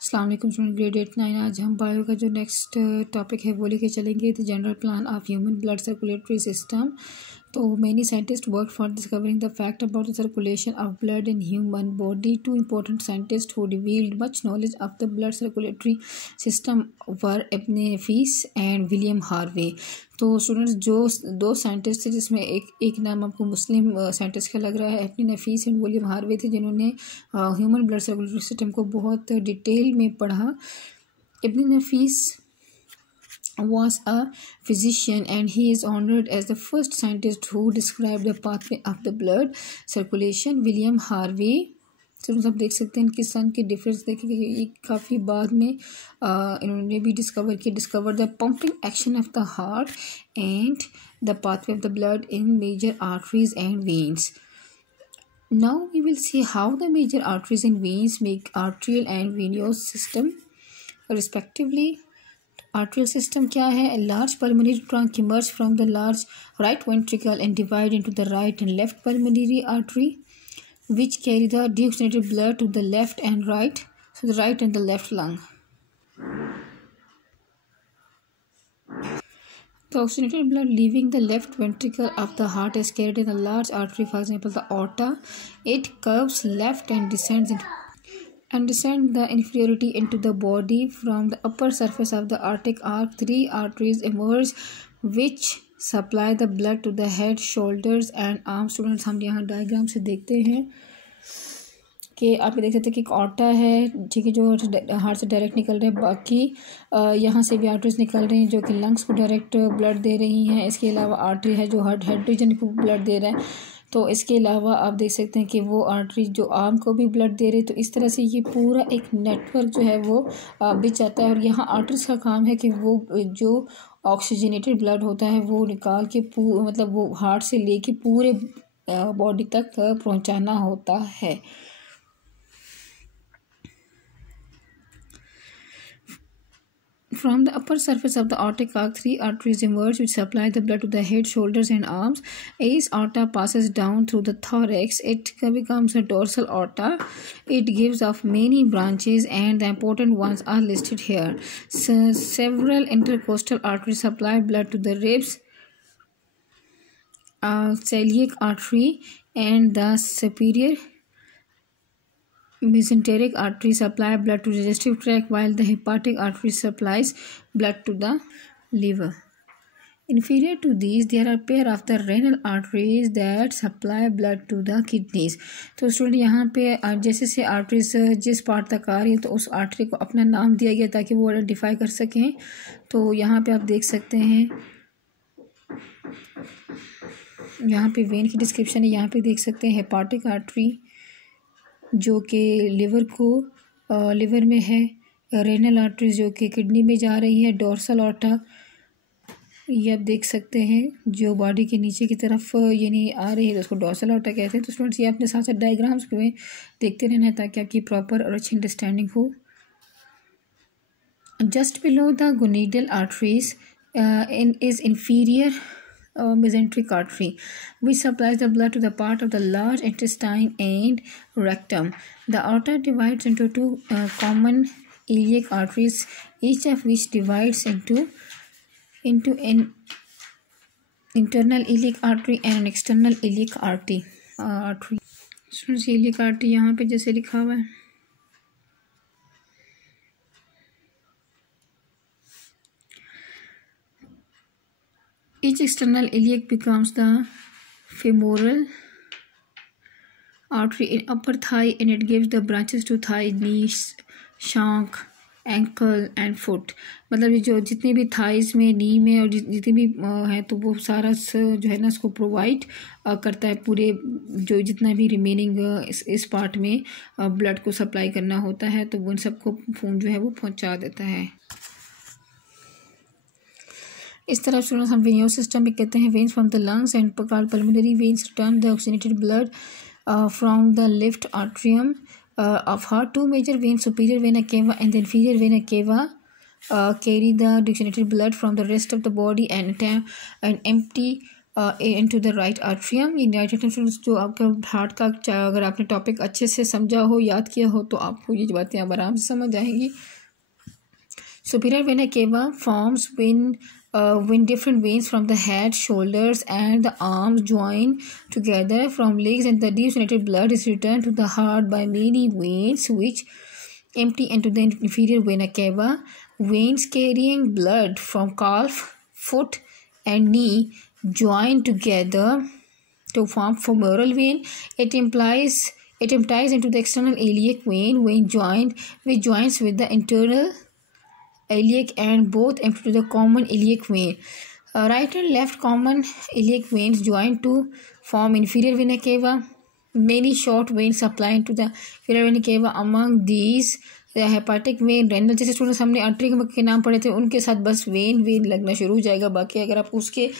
अस्सलाम वालेकुम student grade 8-9। आज हम बायो का जो नेक्स्ट टॉपिक है वो लेके चलेंगे the general plan of human blood circulatory system. तो many scientist work for discovering the fact about the circulation of blood in human body. Two important scientist who revealed much knowledge of the blood circulatory system were Ibn Nafis and William Harvey. तो students जो दो scientist थे जिसमें एक नाम आपको मुस्लिम scientist का लग रहा है, इब्न नफीस एंड विलियम हार्वे थे, जिन्होंने ह्यूमन ब्लड सर्कुलेटरी सिस्टम को बहुत डिटेल में पढ़ा। इब्न नफीस was a physician and he is honored as the first scientist who described the pathway of the blood circulation. William Harvey, तो आप देख सकते हैं इनके सन के डिफरेंस देखिए, काफ़ी बाद में इन्होंने भी discover the pumping action of the heart and the pathway of the blood in major arteries and veins. Now we will see how the major arteries and veins make arterial and venous system respectively. Arterial system क्या है? A large pulmonary trunk emerge from the large right ventricle and divide into the right and left pulmonary artery, which carry the deoxygenated blood to the left and right, so the right and the left lung. The oxygenated blood leaving the left ventricle of the heart is carried in a large artery, for example the aorta. It curves left and descend the inferiority into the body. From the upper surface of the aortic arc, 3 arteries emerge which supply the blood to the head, shoulders and arms. Students हम यहाँ diagram से देखते हैं कि आप ये देख सकते हैं कि एक ऑर्टा है, ठीक है, जो हार्ट से डायरेक्ट निकल रहे हैं। बाकी यहाँ से भी आर्टरीज निकल रही हैं जो कि लंग्स को डायरेक्ट ब्लड दे रही हैं। इसके अलावा आर्टरी है जो हेड रीजन को ब्लड दे रहा है। तो इसके अलावा आप देख सकते हैं कि वो आर्टरी जो आर्म को भी ब्लड दे रही है। तो इस तरह से ये पूरा एक नेटवर्क जो है वो बिछ जाता है। और यहाँ आर्टरीज का काम है कि वो जो ऑक्सीजनेटेड ब्लड होता है वो निकाल के मतलब वो हार्ट से लेके पूरे बॉडी तक पहुँचाना होता है। From the upper surface of the aortic arc, 3 arteries emerge which supply the blood to the head, shoulders and arms. As aorta passes down through the thorax, it becomes a dorsal aorta. It gives off many branches and the important ones are listed here. So, several intercostal arteries supply blood to the ribs, celiac artery and the superior mesenteric artery supply blood to the digestive tract, while the hepatic artery supplies blood to the liver. Inferior to these, there are pair of the renal arteries that supply blood to the kidneys. तो student यहाँ पे जैसे से arteries जिस part तक आ रही है तो उस आर्टरी को अपना नाम दिया गया ताकि वो आइडेंटिफाई कर सकें। तो यहाँ पे आप देख सकते हैं, यहाँ पे वेन की डिस्क्रिप्शन है। यहाँ पे देख सकते हैं हेपाटिक आर्टरी जो कि लिवर में है, रेनल आर्टरीज जो कि किडनी में जा रही है, डोर्सल ऑर्टा ये आप देख सकते हैं जो बॉडी के नीचे की तरफ यानी आ रही है तो उसको डोर्सल ऑर्टा कहते हैं। तो स्टूडेंट्स ये अपने साथ साथ डायग्राम्स में देखते रहना है ताकि आपकी प्रॉपर और अच्छी अंडरस्टैंडिंग हो। Just below the gonadal arteries is inferior mesenteric artery which supplies the blood to the part of the large intestine and rectum. The aorta divides into 2 common iliac arteries, each of which divides into an internal iliac artery and an external iliac artery. iliac artery यहाँ पे जैसे लिखा हुआ है, each external iliac becomes the femoral artery in upper thigh and it gives the branches to thigh, knees, shank, ankle and foot. मतलब ये जो जितने भी थाइज में, नी में और जितने भी हैं तो वो सारा जो है ना इसको प्रोवाइड करता है, पूरे जो जितना भी रिमेनिंग इस पार्ट में ब्लड को सप्लाई करना होता है तो वो उन सबको खून जो है वो पहुंचा देता है। इस तरह स्टूडेंट्स हम वेनियस सिस्टम भी कहते हैं। Veins from the lungs and pulmonary veins return the oxygenated blood from the left atrium of heart. 2 major veins, superior vena cava and the inferior vena cava, carry the deoxygenated blood from the rest of the body and empty into the right atrium. ये right atrium जो आपका heart का, अगर आपने topic अच्छे से समझा हो, याद किया हो, तो आपको ये बातें अब आराम से समझ आएंगी। Superior vena cava forms when different veins from the head, shoulders, and the arms join together from legs, and the degenerated blood is returned to the heart by many veins which empty into the inferior vena cava. Veins carrying blood from calf, foot, and knee join together to form femoral vein. It empties into the external iliac vein which joins with the internal iliac and both empty to the common iliac vein. Right and left common iliac veins join to form inferior vena cava. Many short veins supply into the inferior vena cava. Among these hepatic when, renal, जैसे students हमने artery के नाम पढ़े थे, उनके साथ बस when लगना शुरू हो जाएगा। बाकी अगर आपको उसके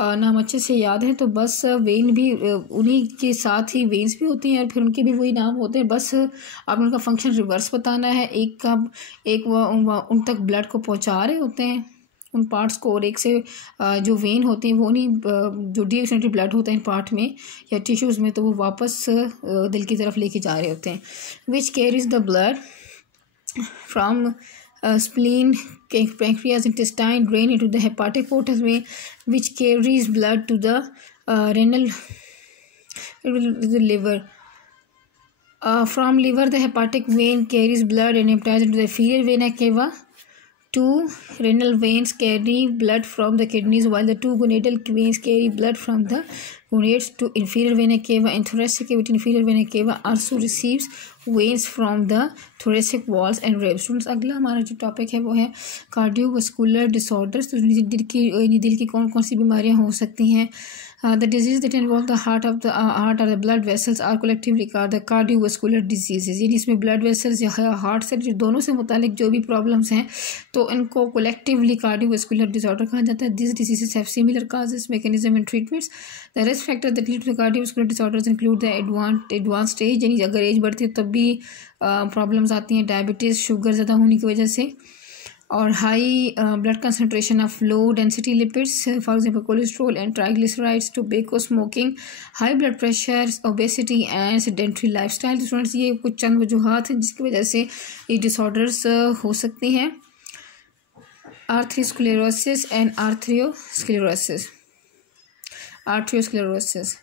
नाम अच्छे से याद है तो बस वेन भी उन्हीं के साथ ही वेन्स भी होती हैं और फिर उनके भी वही नाम होते हैं। बस आप उनका फंक्शन रिवर्स बताना है। एक उन तक ब्लड को पहुंचा रहे होते हैं उन पार्ट्स को, और एक से जो वेन होती हैं वो उन्हीं जो डीएक्सिनेटेड ब्लड होता है इन पार्ट में या टिश्यूज़ में, तो वो वापस दिल की तरफ लेके जा रहे होते हैं। Which carries the blood from spleen, pancreas, intestine, drain into the hepatic portal vein, which carries blood to the renal, the liver. From liver, the hepatic vein carries blood and empties into the inferior vena cava. Two renal veins carry blood from the kidneys, while the two gonadal veins carry blood from the gonads to inferior vena cava. In thoracic cavity, inferior vena cava also receives veins from the thoracic walls and ribs. Students, अगला हमारा जो topic है वो है cardiovascular disorders. तो दिल की कौन कौन सी बीमारियां हो सकती हैं। The diseases that involve the heart or the blood vessels are collectively called the cardiovascular diseases. यानी इसमें blood vessels या हार्ट से दोनों से मुतालिक जो भी प्रॉब्लम्स हैं तो इनको collectively cardiovascular disorder कहा जाता है. These diseases have similar causes, mechanism and treatments. The risk factors that lead to the cardiovascular disorders include the advanced stage, यानी अगर एज बढ़ती है तब भी प्रॉब्लम्स आती हैं, डायबिटीज़, शुगर ज़्यादा होने की वजह से, और high blood concentration of low density lipids, for example cholesterol and triglycerides, tobacco smoking, high blood pressure, obesity and sedentary lifestyle. Students, ये कुछ चंद वजूहात हैं जिसकी वजह से ये डिसऑर्डर्स हो सकती हैं. आर्थ्रोस्क्लेरोसिस and आर्थ्रोस्क्लेरोसिस.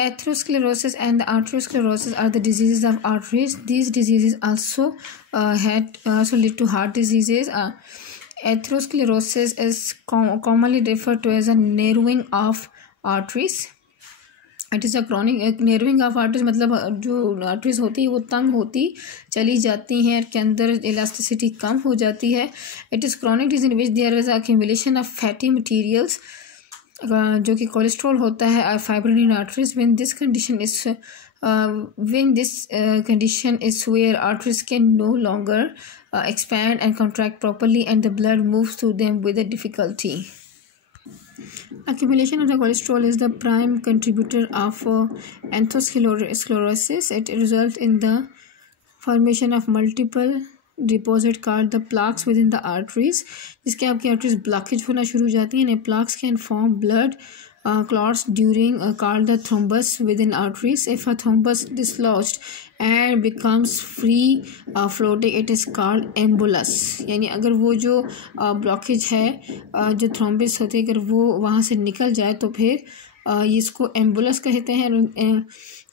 Atherosclerosis and the arteriosclerosis are the diseases of arteries. These diseases also lead to heart diseases. Atherosclerosis is commonly referred to as a narrowing of arteries. It is a chronic narrowing of arteries, मतलब जो arteries होती है वो तंग होती चली जाती हैं, के अंदर elasticity कम हो जाती है. It is chronic disease in which there is accumulation of fatty materials, जो कि कोलेस्ट्रॉल होता है, fibrin in arteries. When this condition is where arteries can no longer expand and contract properly and the blood moves through them with a difficulty. Accumulation of the cholesterol is the prime contributor of atherosclerosis. It results in the formation of multiple deposit called the plaques with in the arteries, जिसके आपकी arteries blockage होना शुरू हो जाती हैं. Plaques can form blood clots during called the thrombus within arteries. If a thrombus dislodged and becomes free floating, it is called embolus. यानी अगर वो जो ब्लॉकेज है, जो थ्रोम्बस होते हैं, अगर वो वहाँ से निकल जाए तो फिर इसको एम्बुलस कहते हैं.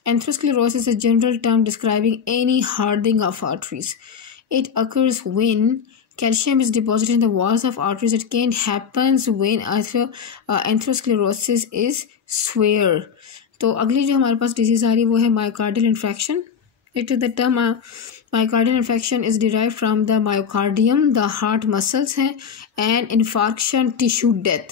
Atherosclerosis is a general term describing any hardening of arteries. It occurs when calcium is deposited in the walls of arteries. It can happen when atherosclerosis is severe. तो अगली जो हमारे पास डिजीज़ आ रही है वो है myocardial infection. The term myocardial infarction is derived from the myocardium, the heart muscles हैं, and infarction tissue death.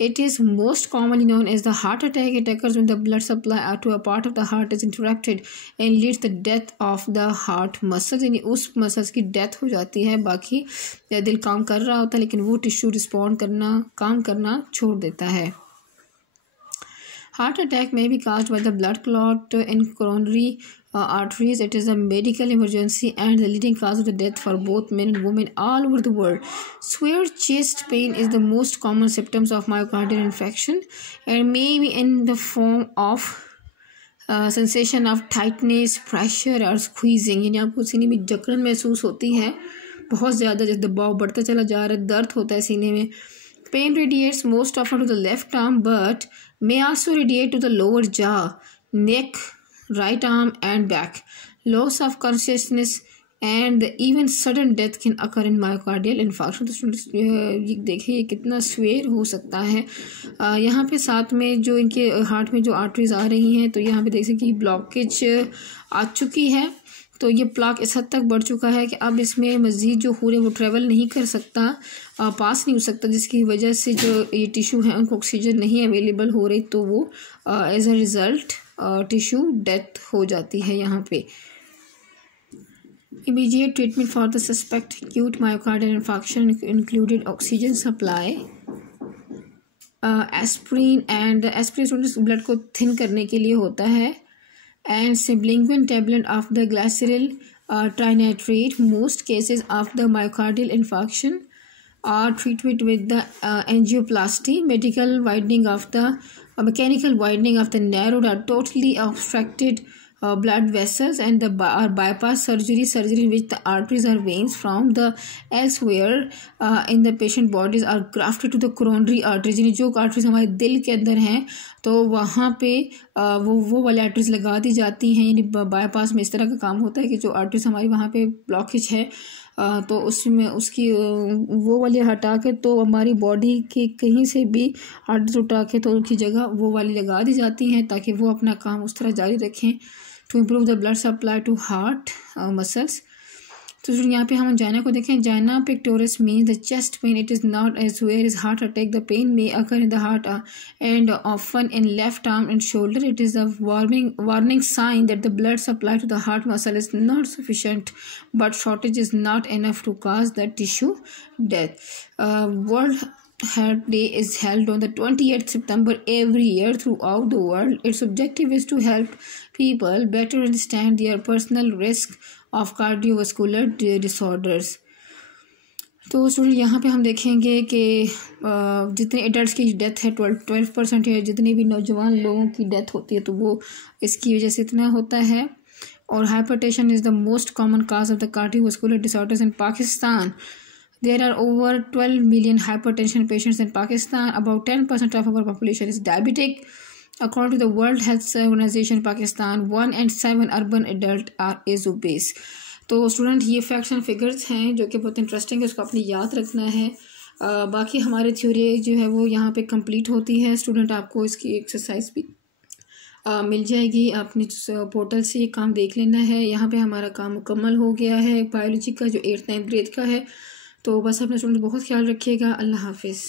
It is most commonly known as the heart attack. It occurs when the blood supply to a part of the heart is interrupted and leads to the death of the heart muscles. यानी उस muscles की death हो जाती है, बाकी दिल काम कर रहा होता है लेकिन वो टिश्यू काम करना छोड़ देता है. Heart attack may be caused by the blood clot in coronary arteries. It is a medical emergency and the leading cause of the death for both men and women all over the world. Severe chest pain is the most common symptoms of myocardial infarction and may be in the form of sensation of tightness, pressure और squeezing, यानी आपको सीने में जकड़न महसूस होती है बहुत ज़्यादा, जब दबाव बढ़ता चला जा रहा है, दर्द होता है सीने में. Pain radiates most often to the left arm but may also radiate to the lower jaw, neck, right arm and back. Loss of consciousness and even sudden death can occur in myocardial infarction. तो ये देखिए ये कितना swear हो सकता है. यहाँ पे साथ में जो इनके हार्ट में जो आर्टरीज आ रही हैं, तो यहाँ पे देख सकते कि ब्लॉकेज आ चुकी है. तो ये प्लाक इस हद तक बढ़ चुका है कि अब इसमें मज़ीद जो खून है वो ट्रेवल नहीं कर सकता, पास नहीं हो सकता, जिसकी वजह से जो ये टिश्यू है उनको ऑक्सीजन नहीं अवेलेबल हो रही, तो वो as a result tissue death हो जाती है यहाँ पे. Immediate treatment for the suspect acute myocardial infarction included oxygen supply, aspirin and aspirin blood को थिन करने के लिए होता है, and sublingual tablet of the glyceryl trinitrate. Most cases of the myocardial infarction are treated with the angioplasty, mechanical widening of the narrowed or totally obstructed blood vessels, and the bypass surgery in which the arteries or veins from the elsewhere in the patient bodies are grafted to the coronary arteries. यानी जो arteries हमारे दिल के अंदर हैं तो वहाँ पे वो वाली आर्टरीज लगा दी जाती हैं. यानी बाईपास में इस तरह का काम होता है कि जो आर्टरीज हमारी वहाँ पे ब्लॉकेज है तो उसमें उसकी वो वाली हटा के, तो हमारी बॉडी के कहीं से भी आर्टरीज उठा के तो उनकी जगह वो वाली लगा दी जाती हैं ताकि वो अपना काम उस तरह जारी रखें to improve the blood supply to heart muscles. तो जो यहाँ पे हम angina को देखें, angina pectoris means the chest pain. It is not as severe as heart attack. The pain may occur in the heart and often in left arm and shoulder. It is a warning sign that the blood supply to the heart muscle is not sufficient, but shortage is not enough to cause the tissue death. World Heart Day is held on the 28th September every year throughout the world. Its objective is to help people better understand their personal risk of cardiovascular disorders. तो student यहाँ पे हम देखेंगे कि जितने adults की death है 12% है, जितने भी नौजवान लोगों की डेथ होती है तो वो इसकी वजह से इतना होता है. और hypertension is the most common cause of the cardiovascular disorders in Pakistan. There are over 12 million hypertension patients in Pakistan. About 10% of our population is diabetic. According to the World Health Organization, Pakistan 1 in 7 urban adults is obese. तो student ये facts and figures हैं जो कि बहुत interesting है, उसको अपनी याद रखना है. बाकी हमारी थ्योरी जो है वो यहाँ पे कंप्लीट होती है. स्टूडेंट आपको इसकी एक्सरसाइज भी मिल जाएगी, अपनी पोर्टल से ये काम देख लेना है. यहाँ पे हमारा काम मुकम्मल हो गया है बायोलॉजी का जो 8th 9th ग्रेड का है. तो बस अपना स्टूडेंट बहुत ख्याल रखिएगा. अल्लाह हाफिज़.